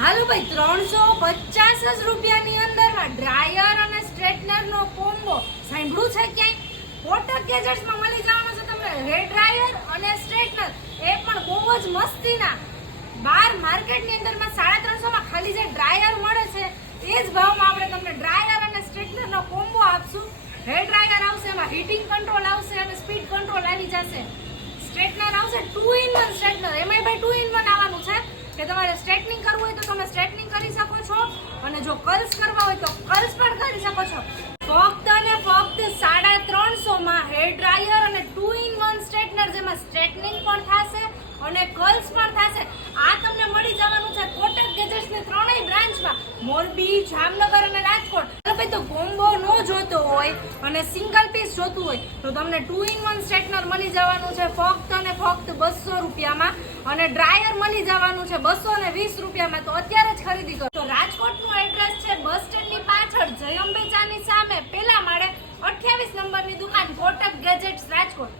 હાલો ભાઈ 350 જ રૂપિયાની અંદરમાં ડ્રાયર અને સ્ટ્રેટનરનો કોમ્બો સાંભળ્યું છે ક્યાંય? કોટક ગેજેટ્સમાં મળી જવાનું છે તમને હેર ડ્રાયર અને સ્ટ્રેટનર, એ પણ બહુ જ મસ્તીના. બહાર માર્કેટની અંદરમાં 350 માં ખાલી જે ડ્રાયર મળે છે એ જ ભાવમાં આપણે તમને ડ્રાયર અને સ્ટ્રેટનરનો કોમ્બો આપશું. હેર ડ્રાયર આવશે, એમાં હીટિંગ કંટ્રોલ આવશે અને સ્પીડ કંટ્રોલ આવી જશે. સ્ટ્રેટનર આવશે 2 in 1 સ્ટ્રેટનર, એમાંય ભાઈ 2 in 1 આવવાનું છે કે તમારે સ્ટ્રેટનિંગ કરવું હોય તો તમે સ્ટ્રેટનિંગ કરી શકો છો અને જો કર્લ્સ કરવા હોય તો કર્લ્સ પણ કરી શકો છો. ફક્ત અને ફક્ત 350 માં હેર ડ્રાયર અને 2 in 1 સ્ટ્રેટનર, જેમાં સ્ટ્રેટનિંગ પણ થશે અને કર્લ્સ પણ થશે. આ તમને મળી જવાનું છે કોટક ગેજેટ્સની ત્રણેય બ્રાન્ચમાં, મોરબી, જામનગર અને રાજકોટ. ભાઈ તો કોમ્બો નો જોતો હોય અને સિંગલ પીસ જોતું હોય તો તમને 2 in 1 સ્ટ્રેટનર મળી જવાનું છે ફક્ત અને ફક્ત 200 રૂપિયામાં અને ડ્રાયર મળી જવાનું છે 220 રૂપિયામાં. તો અત્યારે જ ખરીદી કરો. તો રાજકોટનું એડ્રેસ છે બસ સ્ટેન્ડની પાછળ જય અંબે ચાની સામે, પહેલા માળે 28 નંબરની દુકાન, કોટક ગેજેટ્સ રાજકોટ.